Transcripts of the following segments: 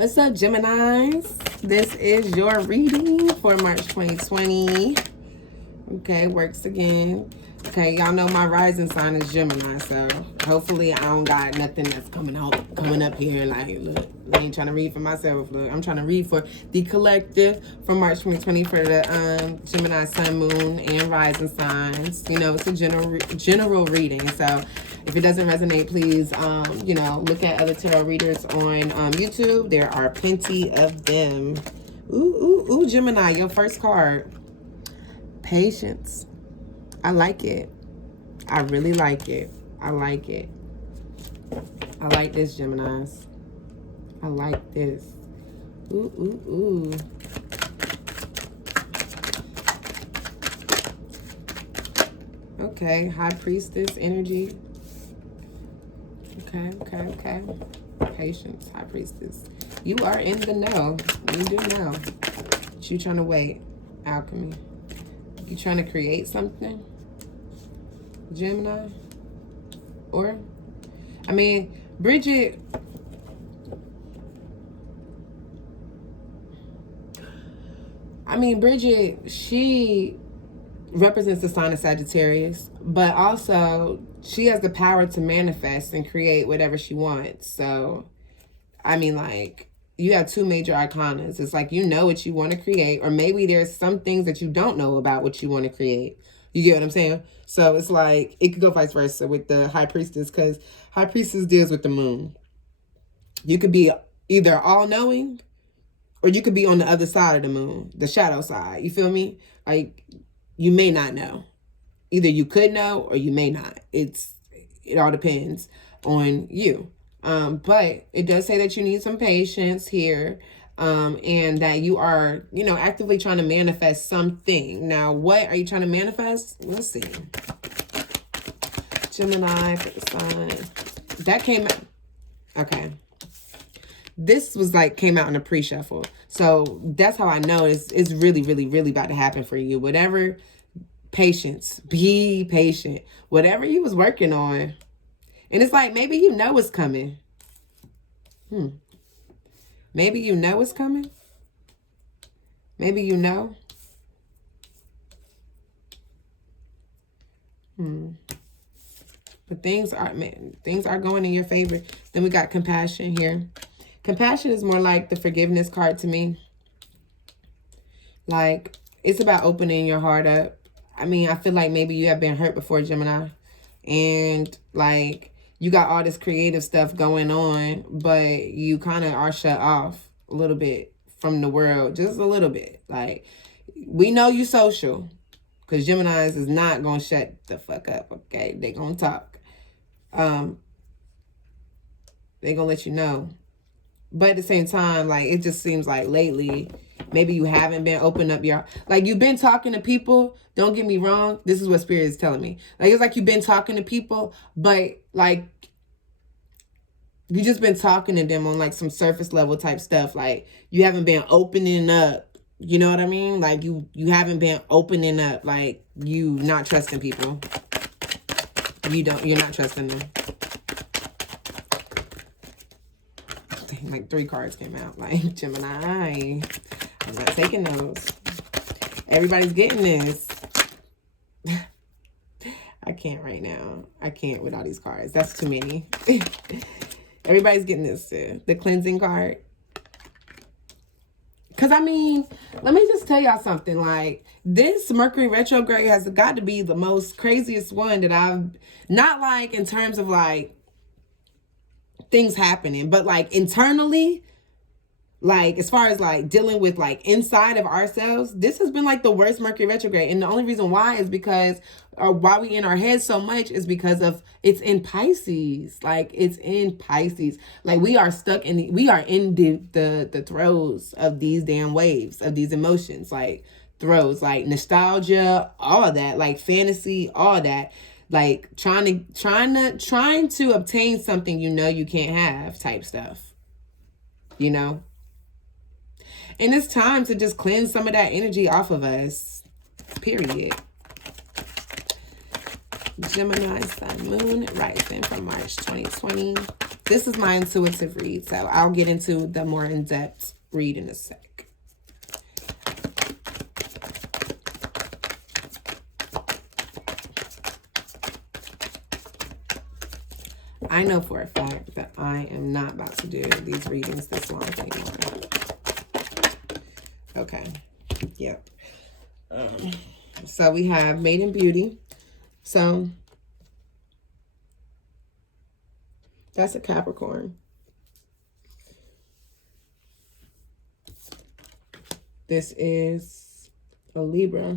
What's up, Geminis? This is your reading for March 2020. Okay, works again. Okay, y'all know my rising sign is Gemini, so hopefully I don't got nothing that's coming up here. Like, look, I ain't trying to read for myself. Look, I'm trying to read for the collective for March 2020 for the Gemini Sun, Moon, and rising signs. You know, it's a general reading, so if it doesn't resonate, please, you know, look at other tarot readers on YouTube. There are plenty of them. Ooh, Gemini, your first card. Patience. I like it. I really like it. I like it. I like this, Geminis. I like this. Ooh. Okay, High Priestess energy. Okay. Patience, High Priestess. You are in the know. You do know. But you trying to wait. Alchemy. You trying to create something? Gemini? Or? I mean, Bridget... she represents the sign of Sagittarius, but also she has the power to manifest and create whatever she wants. So, I mean, like, you have two major arcanas. It's like, you know what you want to create, or maybe there's some things that you don't know about what you want to create. You get what I'm saying? So it's like, it could go vice versa with the High Priestess, because High Priestess deals with the moon. You could be either all-knowing, or you could be on the other side of the moon, the shadow side. You feel me? Like, you may not know. Either you could know or you may not. It all depends on you. But it does say that you need some patience here, and that you are, you know, actively trying to manifest something. Now, what are you trying to manifest? Let's see. Gemini for the sun. That came out. Okay. This was like, came out in a pre-shuffle. So that's how I know it's really, really, really about to happen for you. Whatever, patience. Be patient. Whatever you was working on. And it's like, maybe you know it's coming. Maybe you know it's coming. Maybe you know. But things are going in your favor. Then we got compassion here. Compassion is more like the forgiveness card to me. Like, it's about opening your heart up. I mean, I feel like maybe you have been hurt before, Gemini. And, like, you got all this creative stuff going on, but you kind of are shut off a little bit from the world. Just a little bit. Like, we know you social. Because Geminis is not going to shut the fuck up, okay? They going to talk. They going to let you know. But at the same time, like, it just seems like lately, maybe you haven't been opening up your... Like, you've been talking to people. Don't get me wrong. This is what Spirit is telling me. Like, it's like you've been talking to people, but, like, you just been talking to them on, like, some surface level type stuff. Like, you haven't been opening up. You know what I mean? Like, you haven't been opening up. Like, you not trusting people. You're not trusting them. Like 3 cards came out. Like, Gemini, I'm not taking those. Everybody's getting this. I can't right now. I can't with all these cards. That's too many. Everybody's getting this too. The cleansing card. Because, I mean, let me just tell y'all something. Like, this Mercury retrograde has got to be the most craziest one that I've... Not, like, in terms of, like, things happening, but, like, internally, like, as far as, like, dealing with, like, inside of ourselves, this has been, like, the worst Mercury retrograde. And the only reason why is because, or why we in our heads so much is because of, it's in Pisces. Like, it's in Pisces. Like, we are stuck in the throes of these damn waves, of these emotions, like, throes, like, nostalgia, all of that, like, fantasy, all of that. Like, trying to obtain something you know you can't have type stuff. You know? And it's time to just cleanse some of that energy off of us. Period. Gemini, Sun, Moon, rising from March 2020 This is my intuitive read, so I'll get into the more in-depth read in a sec. I know for a fact that I am not about to do these readings this long anymore. Okay. Yep. So we have Maiden Beauty. So that's a Capricorn. This is a Libra.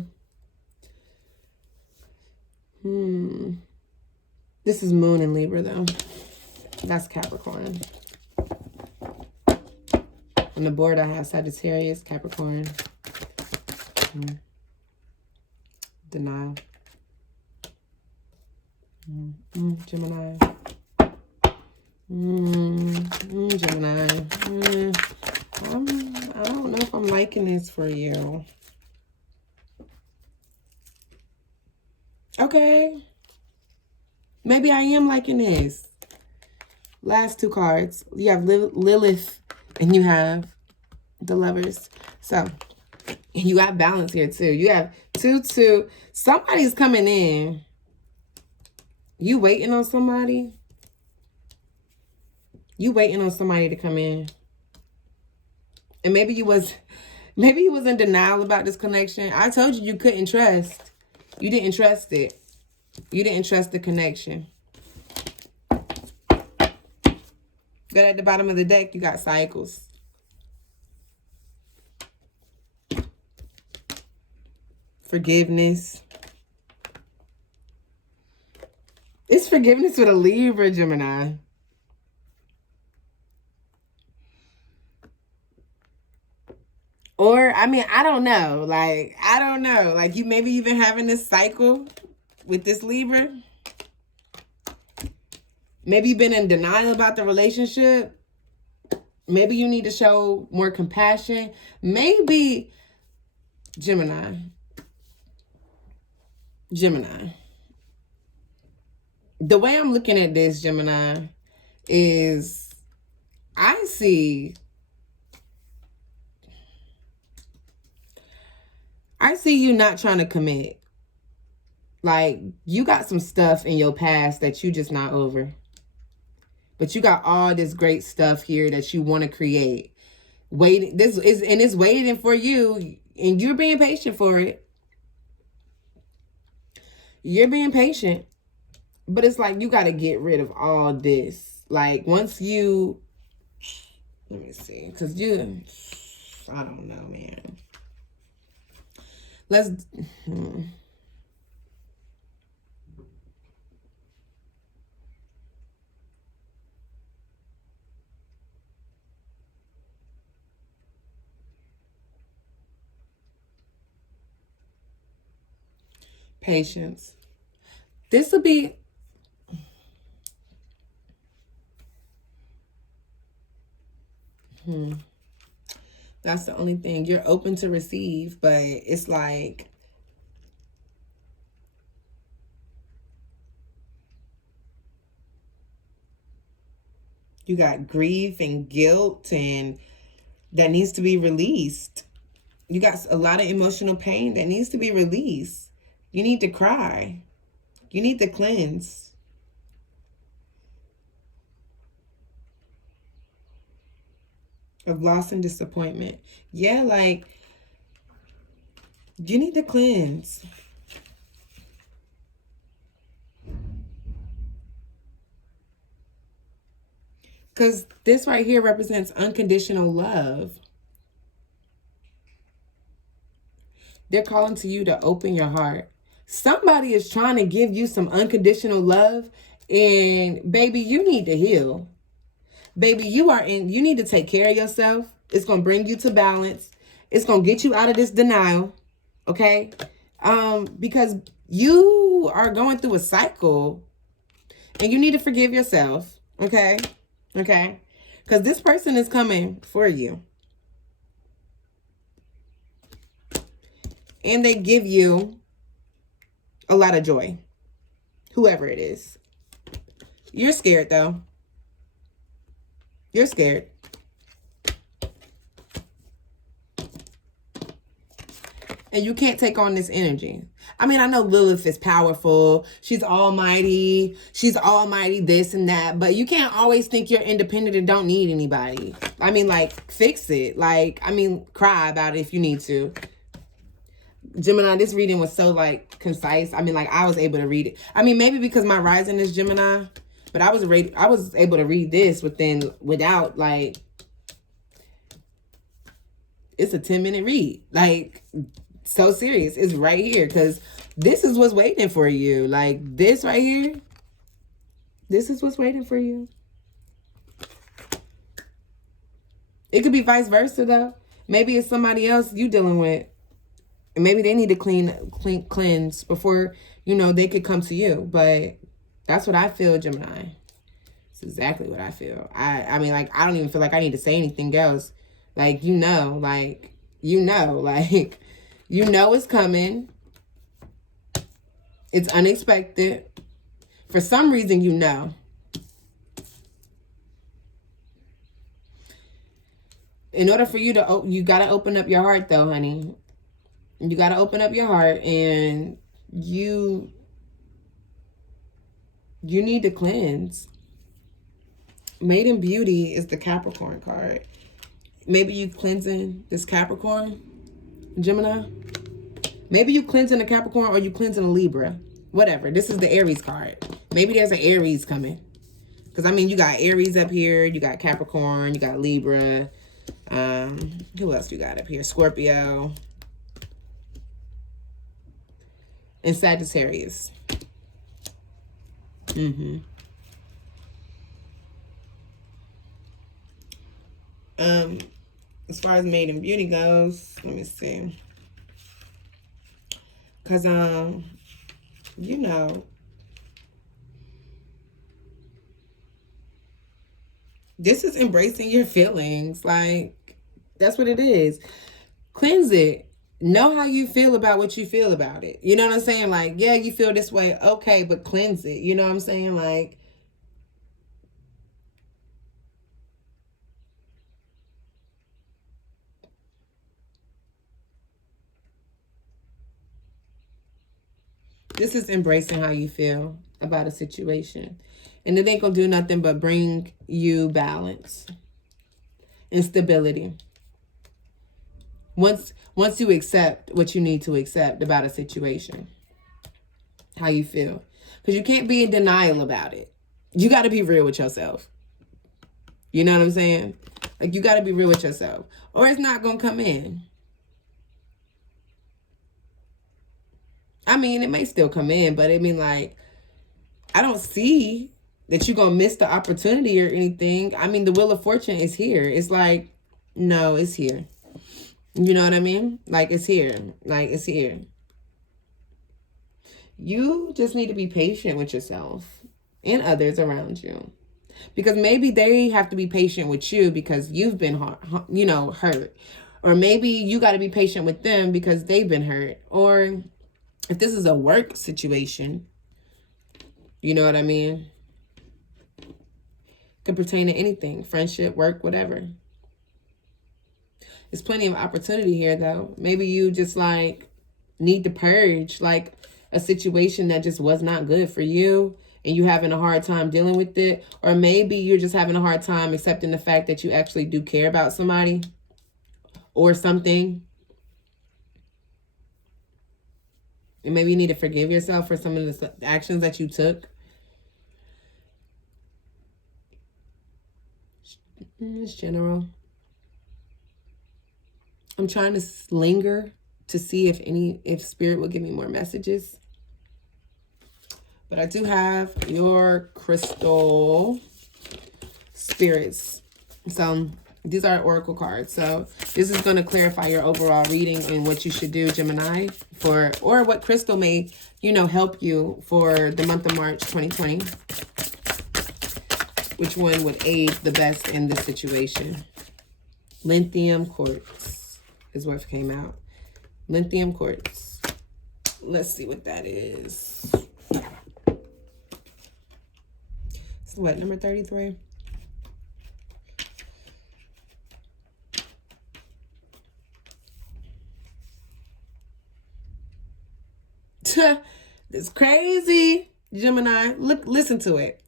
This is Moon in Libra, though. That's Capricorn. On the board, I have Sagittarius, Capricorn. Denial. Gemini. Gemini. I don't know if I'm liking this for you. Okay. Maybe I am liking this. Last two cards. You have Lilith and you have the Lovers. So, you got balance here too. You have 2-2. Somebody's coming in. You waiting on somebody? You waiting on somebody to come in. And maybe you was in denial about this connection. I told you couldn't trust. You didn't trust it. You didn't trust the connection. But at the bottom of the deck, you got cycles. Forgiveness. It's forgiveness with a Libra, Gemini. Or, I mean, I don't know. Like, I don't know. Like, you maybe even having this cycle with this Libra. Maybe you've been in denial about the relationship. Maybe you need to show more compassion. Maybe, Gemini. The way I'm looking at this, Gemini, is I see you not trying to commit. Like, you got some stuff in your past that you just not over. But you got all this great stuff here that you want to create. It's waiting for you, and you're being patient for it. You're being patient. But it's like you got to get rid of all this. Like, once you, let me see, because I don't know, man. Patience. This will be, that's the only thing. You're open to receive, but it's like, you got grief and guilt, and that needs to be released. You got a lot of emotional pain that needs to be released. You need to cry. You need to cleanse. Of loss and disappointment. Yeah, like, you need to cleanse. Because this right here represents unconditional love. They're calling to you to open your heart. Somebody is trying to give you some unconditional love, and baby, you need to heal. Baby, you need to take care of yourself. It's going to bring you to balance. It's going to get you out of this denial. Okay? Because you are going through a cycle, and you need to forgive yourself. Okay? Okay? Because this person is coming for you. And they give you a lot of joy. Whoever it is. You're scared, though. You're scared. And you can't take on this energy. I mean, I know Lilith is powerful. She's almighty. She's almighty this and that. But you can't always think you're independent and don't need anybody. I mean, like, fix it. Like, I mean, cry about it if you need to. Gemini, this reading was so, like, concise. I mean, like, I was able to read it. I mean, maybe because my rising is Gemini. But I was able to read this without, like, it's a 10-minute read. Like, so serious. It's right here because this is what's waiting for you. Like, this right here, this is what's waiting for you. It could be vice versa, though. Maybe it's somebody else you dealing with. And maybe they need to cleanse before, you know, they could come to you. But that's what I feel, Gemini. It's exactly what I feel. I mean, like, I don't even feel like I need to say anything else. Like, you know, you know it's coming. It's unexpected. For some reason, you know. In order for you to, you got to open up your heart, though, honey. You got to open up your heart, and you need to cleanse. Maiden Beauty is the Capricorn card. Maybe you cleansing this Capricorn, Gemini. Maybe you cleansing a Capricorn or you cleansing a Libra. Whatever. This is the Aries card. Maybe there's an Aries coming. Because, I mean, you got Aries up here. You got Capricorn. You got Libra. Who else you got up here? Scorpio. And Sagittarius. As far as Maiden Beauty goes, let me see. Because, you know, this is embracing your feelings. Like, that's what it is. Cleanse it. Know how you feel about what you feel about it. You know what I'm saying? Like, yeah, you feel this way. Okay, but cleanse it. You know what I'm saying? Like, this is embracing how you feel about a situation. And it ain't going to do nothing but bring you balance and stability. Once you accept what you need to accept about a situation, how you feel. Because you can't be in denial about it. You got to be real with yourself. You know what I'm saying? Like, you got to be real with yourself. Or it's not going to come in. I mean, it may still come in, but I mean, like, I don't see that you're going to miss the opportunity or anything. I mean, the Wheel of Fortune is here. It's like, no, it's here. You know what I mean? Like, it's here. Like, it's here. You just need to be patient with yourself and others around you. Because maybe they have to be patient with you because you've been, hurt. Or maybe you got to be patient with them because they've been hurt. Or if this is a work situation, you know what I mean? Could pertain to anything. Friendship, work, whatever. There's plenty of opportunity here, though. Maybe you just, like, need to purge, like, a situation that just was not good for you and you having a hard time dealing with it. Or maybe you're just having a hard time accepting the fact that you actually do care about somebody or something. And maybe you need to forgive yourself for some of the actions that you took. It's general. I'm trying to linger to see if Spirit will give me more messages. But I do have your crystal spirits. So these are Oracle cards. So this is going to clarify your overall reading and what you should do, Gemini, or what crystal may, help you for the month of March 2020. Which one would aid the best in this situation? Lithium quartz is what came out. Lithium quartz. Let's see what that is. So what, number 33? This crazy Gemini. Listen to it.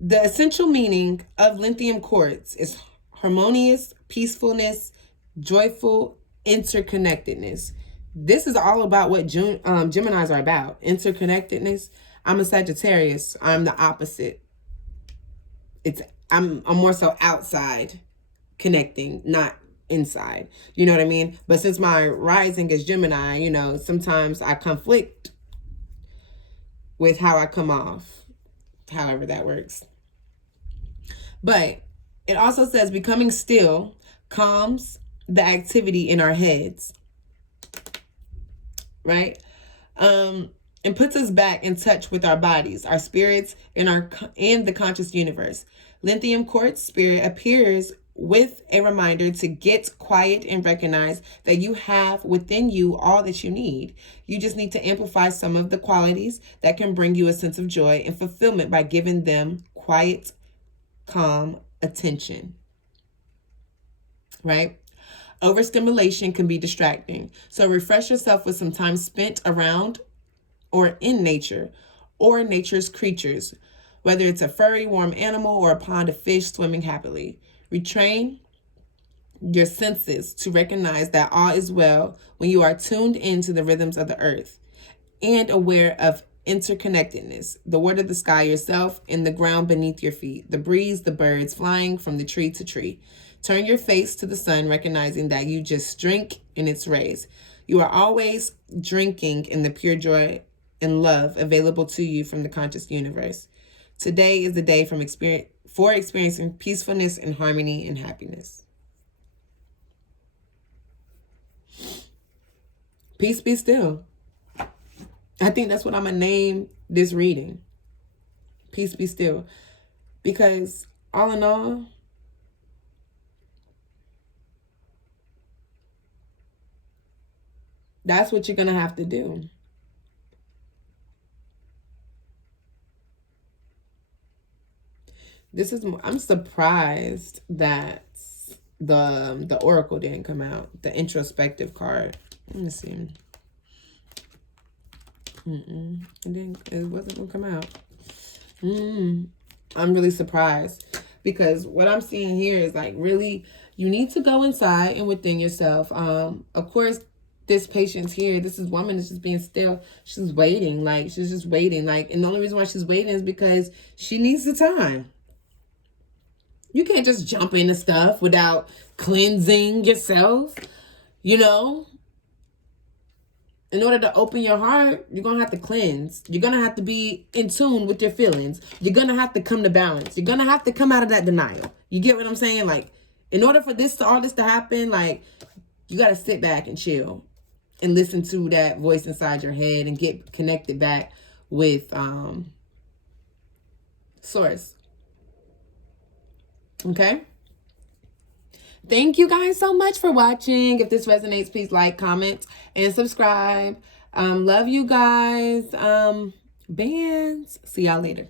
The essential meaning of lithium quartz is harmonious, peacefulness, joyful, interconnectedness. This is all about what Geminis are about. Interconnectedness. I'm a Sagittarius. I'm the opposite. I'm more so outside connecting, not inside. You know what I mean? But since my rising is Gemini, you know, sometimes I conflict with how I come off, however that works. But it also says becoming still calms the activity in our heads, right? And puts us back in touch with our bodies, our spirits, and the conscious universe. Lithium quartz spirit appears with a reminder to get quiet and recognize that you have within you all that you need. You just need to amplify some of the qualities that can bring you a sense of joy and fulfillment by giving them quiet, calm attention. Right? Overstimulation can be distracting. So refresh yourself with some time spent around or in nature or nature's creatures, whether it's a furry, warm animal or a pond of fish swimming happily. Retrain your senses to recognize that all is well when you are tuned into the rhythms of the earth and aware of interconnectedness, the word of the sky yourself and the ground beneath your feet, the breeze, the birds flying from the tree to tree. Turn your face to the sun, recognizing that you just drink in its rays. You are always drinking in the pure joy and love available to you from the conscious universe. Today is the day for experiencing peacefulness and harmony and happiness. Peace be still. I think that's what I'm going to name this reading. Peace be still. Because all in all, that's what you're going to have to do. I'm surprised that the Oracle didn't come out. The introspective card. Let me see. It wasn't gonna come out. I'm really surprised because what I'm seeing here is like really you need to go inside and within yourself. Of course, this patient's here. This woman is just being still. She's waiting. Like she's just waiting. Like, and the only reason why she's waiting is because she needs the time. You can't just jump into stuff without cleansing yourself, you know? In order to open your heart, you're going to have to cleanse. You're going to have to be in tune with your feelings. You're going to have to come to balance. You're going to have to come out of that denial. You get what I'm saying? Like, in order for all this to happen, like, you got to sit back and chill and listen to that voice inside your head and get connected back with source. Okay? Thank you guys so much for watching. If this resonates, please like, comment, and subscribe. Love you guys. Bands. See y'all later.